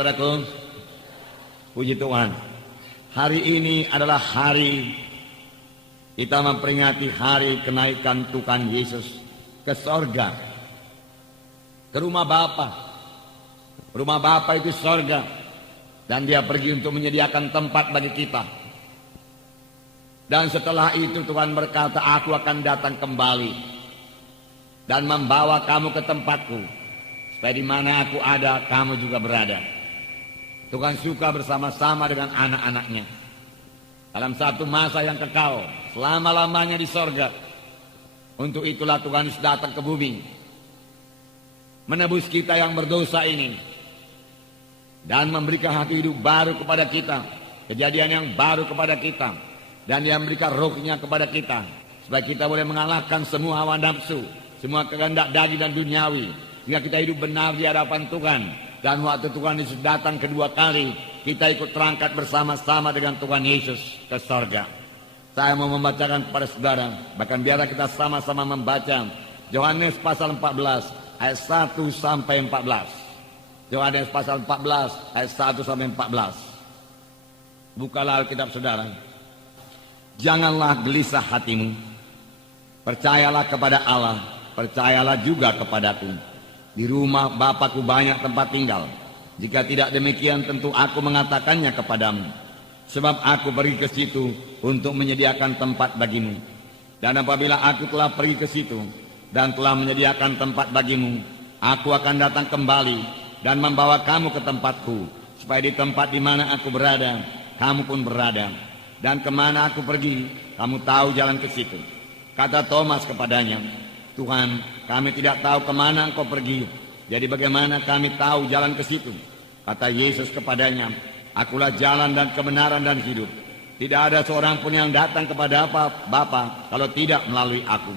saudaraku? Puji Tuhan. Hari ini adalah hari kita memperingati hari kenaikan Tuhan Yesus ke sorga, ke rumah Bapa. Rumah Bapa itu sorga, dan dia pergi untuk menyediakan tempat bagi kita. Dan setelah itu Tuhan berkata, aku akan datang kembali dan membawa kamu ke tempatku, supaya di mana aku ada, kamu juga berada. Tuhan suka bersama-sama dengan anak-anaknya dalam satu masa yang kekal, selama-lamanya di sorga. Untuk itulah Tuhan Yesus datang ke bumi, menebus kita yang berdosa ini, dan memberikan hati hidup baru kepada kita, kejadian yang baru kepada kita, dan dia memberikan rohnya kepada kita, supaya kita boleh mengalahkan semua hawa nafsu, semua kehendak daging dan duniawi, sehingga kita hidup benar di hadapan Tuhan. Dan waktu Tuhan Yesus datang kedua kali, kita ikut terangkat bersama-sama dengan Tuhan Yesus ke sorga. Saya mau membacakan kepada saudara, bahkan biarlah kita sama-sama membaca Yohanes pasal 14 ayat 1 sampai 14. Yohanes pasal 14 ayat 1 sampai 14. Bukalah Alkitab saudara. Janganlah gelisah hatimu, percayalah kepada Allah, percayalah juga kepadaku. Di rumah Bapakku banyak tempat tinggal. Jika tidak demikian, tentu aku mengatakannya kepadamu. Sebab aku pergi ke situ untuk menyediakan tempat bagimu. Dan apabila aku telah pergi ke situ dan telah menyediakan tempat bagimu, aku akan datang kembali dan membawa kamu ke tempatku, supaya di tempat di mana aku berada, kamu pun berada. Dan kemana aku pergi, kamu tahu jalan ke situ. Kata Thomas kepadanya, Tuhan, kami tidak tahu kemana engkau pergi, jadi bagaimana kami tahu jalan ke situ? Kata Yesus kepadanya, akulah jalan dan kebenaran dan hidup. Tidak ada seorang pun yang datang kepada Bapa kalau tidak melalui aku.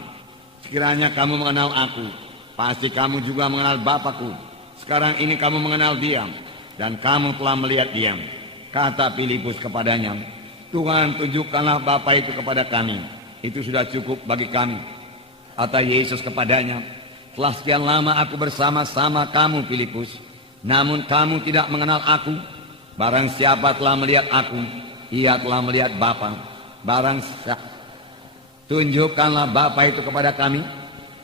Sekiranya kamu mengenal aku, pasti kamu juga mengenal Bapakku. Sekarang ini kamu mengenal Dia, dan kamu telah melihat Dia. Kata Filipus kepadanya, Tuhan, tunjukkanlah Bapa itu kepada kami, itu sudah cukup bagi kami. Kata Yesus kepadanya, telah sekian lama aku bersama-sama kamu, Filipus, namun kamu tidak mengenal aku. Barang siapa telah melihat aku, ia telah melihat Bapa. Tunjukkanlah Bapa itu kepada kami.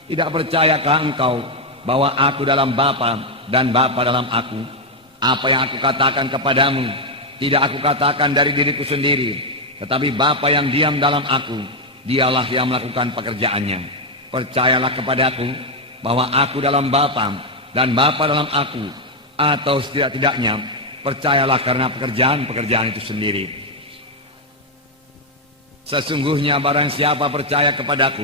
Tidak percayakah engkau bahwa aku dalam Bapa dan Bapa dalam aku? Apa yang aku katakan kepadamu, tidak aku katakan dari diriku sendiri, tetapi Bapa yang diam dalam aku, dialah yang melakukan pekerjaannya. Percayalah kepadaku bahwa aku dalam Bapa dan Bapa dalam aku, atau setidak-tidaknya percayalah karena pekerjaan-pekerjaan itu sendiri. Sesungguhnya barang siapa percaya kepadaku,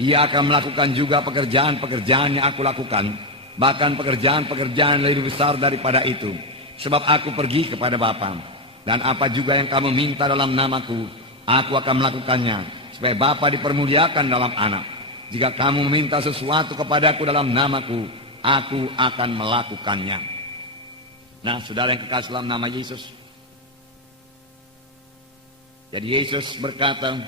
ia akan melakukan juga pekerjaan-pekerjaan yang aku lakukan, bahkan pekerjaan-pekerjaan lebih besar daripada itu. Sebab aku pergi kepada Bapa, dan apa juga yang kamu minta dalam namaku, aku akan melakukannya, supaya Bapa dipermuliakan dalam anak. Jika kamu meminta sesuatu kepadaku dalam namaku, aku akan melakukannya. Nah, saudara yang kekasih dalam nama Yesus. Jadi Yesus berkata,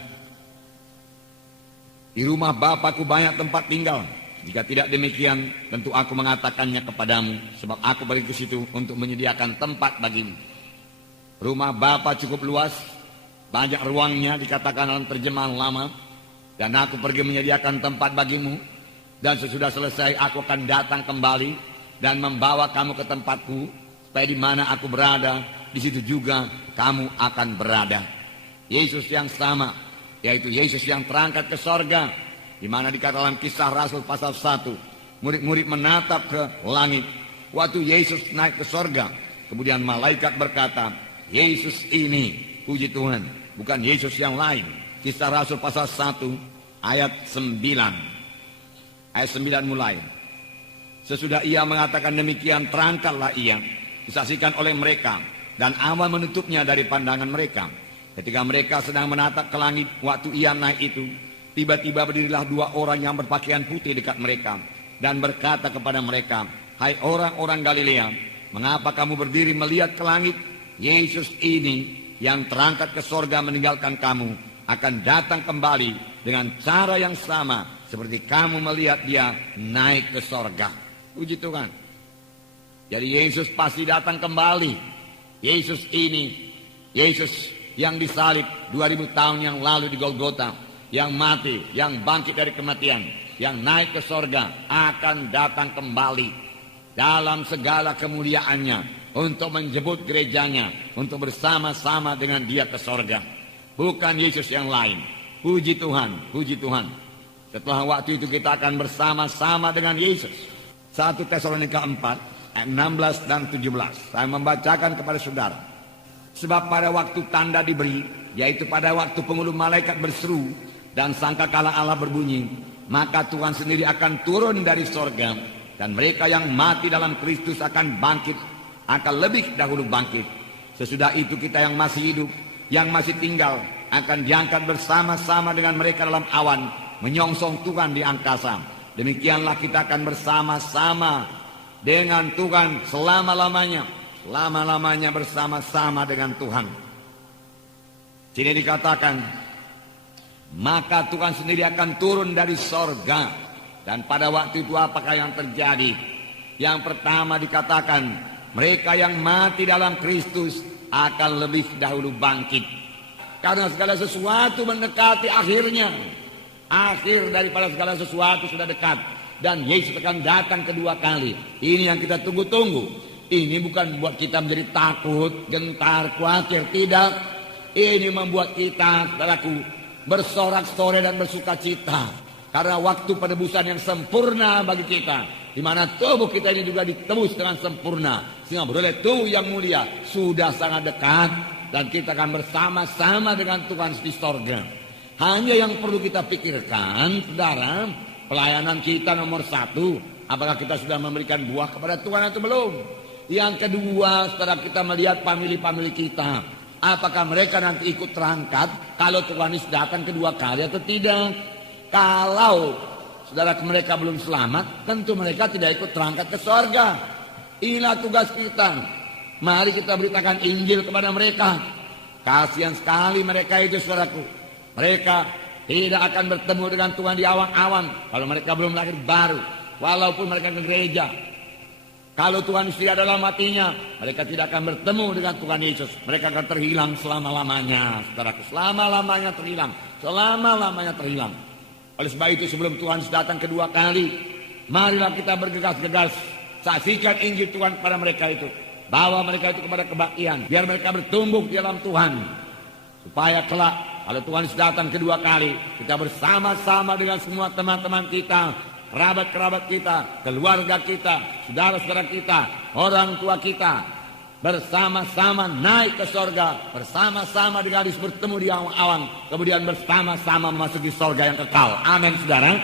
di rumah Bapakku banyak tempat tinggal. Jika tidak demikian, tentu aku mengatakannya kepadamu, sebab aku pergi ke situ untuk menyediakan tempat bagimu. Rumah Bapa cukup luas, banyak ruangnya, dikatakan dalam terjemahan lama. Dan aku pergi menyediakan tempat bagimu, dan sesudah selesai aku akan datang kembali dan membawa kamu ke tempatku, supaya di mana aku berada, di situ juga kamu akan berada. Yesus yang sama, yaitu Yesus yang terangkat ke sorga, di mana dikatakan dalam Kisah Rasul pasal 1, murid-murid menatap ke langit. Waktu Yesus naik ke sorga, kemudian malaikat berkata, Yesus ini, puji Tuhan, bukan Yesus yang lain. Kisah Rasul pasal 1 ayat 9. Ayat 9 mulai. Sesudah ia mengatakan demikian, terangkatlah ia, disaksikan oleh mereka, dan awan menutupnya dari pandangan mereka. Ketika mereka sedang menatap ke langit, waktu ia naik itu, tiba-tiba berdirilah dua orang yang berpakaian putih dekat mereka, dan berkata kepada mereka, hai orang-orang Galilea, mengapa kamu berdiri melihat ke langit? Yesus ini yang terangkat ke sorga meninggalkan kamu, akan datang kembali dengan cara yang sama seperti kamu melihat dia naik ke sorga. Puji Tuhan. Jadi Yesus pasti datang kembali. Yesus ini, Yesus yang disalib 2000 tahun yang lalu di Golgota, yang mati, yang bangkit dari kematian, yang naik ke sorga, akan datang kembali dalam segala kemuliaannya untuk menjemput gerejanya, untuk bersama-sama dengan dia ke sorga. Bukan Yesus yang lain. Puji Tuhan, puji Tuhan. Setelah waktu itu kita akan bersama-sama dengan Yesus. 1 Tesalonika 4 ayat 16 dan 17. Saya membacakan kepada saudara. Sebab pada waktu tanda diberi, yaitu pada waktu penghulu malaikat berseru dan sangkakala Allah berbunyi, maka Tuhan sendiri akan turun dari sorga, dan mereka yang mati dalam Kristus akan bangkit, akan lebih dahulu bangkit. Sesudah itu kita yang masih hidup, yang masih tinggal, akan diangkat bersama-sama dengan mereka dalam awan, menyongsong Tuhan di angkasa. Demikianlah kita akan bersama-sama dengan Tuhan selama-lamanya. Selama-lamanya bersama-sama dengan Tuhan. Sini dikatakan, maka Tuhan sendiri akan turun dari sorga. Dan pada waktu itu apakah yang terjadi? Yang pertama dikatakan, mereka yang mati dalam Kristus akan lebih dahulu bangkit. Karena segala sesuatu mendekati akhirnya. Akhir daripada segala sesuatu sudah dekat. Dan Yesus akan datang kedua kali. Ini yang kita tunggu-tunggu. Ini bukan membuat kita menjadi takut, gentar, khawatir. Tidak. Ini membuat kita, saudaraku, bersorak-sorai dan bersuka cita. Karena waktu penebusan yang sempurna bagi kita. Di mana tubuh kita ini juga ditebus dengan sempurna. Sehingga beroleh tubuh yang mulia sudah sangat dekat. Dan kita akan bersama-sama dengan Tuhan di sorga. Hanya yang perlu kita pikirkan, saudara, pelayanan kita nomor 1, apakah kita sudah memberikan buah kepada Tuhan atau belum? Yang kedua, saudara, kita melihat famili-famili kita. Apakah mereka nanti ikut terangkat kalau Tuhan Yesus datang kedua kali atau tidak? Kalau saudara mereka belum selamat, tentu mereka tidak ikut terangkat ke sorga. Inilah tugas kita. Mari kita beritakan Injil kepada mereka. Kasihan sekali mereka itu, saudaraku. Mereka tidak akan bertemu dengan Tuhan di awan-awan kalau mereka belum lahir baru. Walaupun mereka ke gereja. Kalau Tuhan tidak dalam hatinya, mereka tidak akan bertemu dengan Tuhan Yesus. Mereka akan terhilang selama-lamanya, saudaraku. Selama-lamanya terhilang. Selama-lamanya terhilang. Oleh sebab itu sebelum Tuhan datang kedua kali, marilah kita bergegas-gegas saksikan Injil Tuhan kepada mereka itu. Bawa mereka itu kepada kebaktian. Biar mereka bertumbuh di dalam Tuhan. Supaya kelak kalau Tuhan datang kedua kali, kita bersama-sama dengan semua teman-teman kita, kerabat-kerabat kita, keluarga kita, saudara-saudara kita, orang tua kita, bersama-sama naik ke sorga, bersama-sama dengan Yesus bertemu di awan-awan, kemudian bersama-sama memasuki sorga yang kekal. Amin, saudara.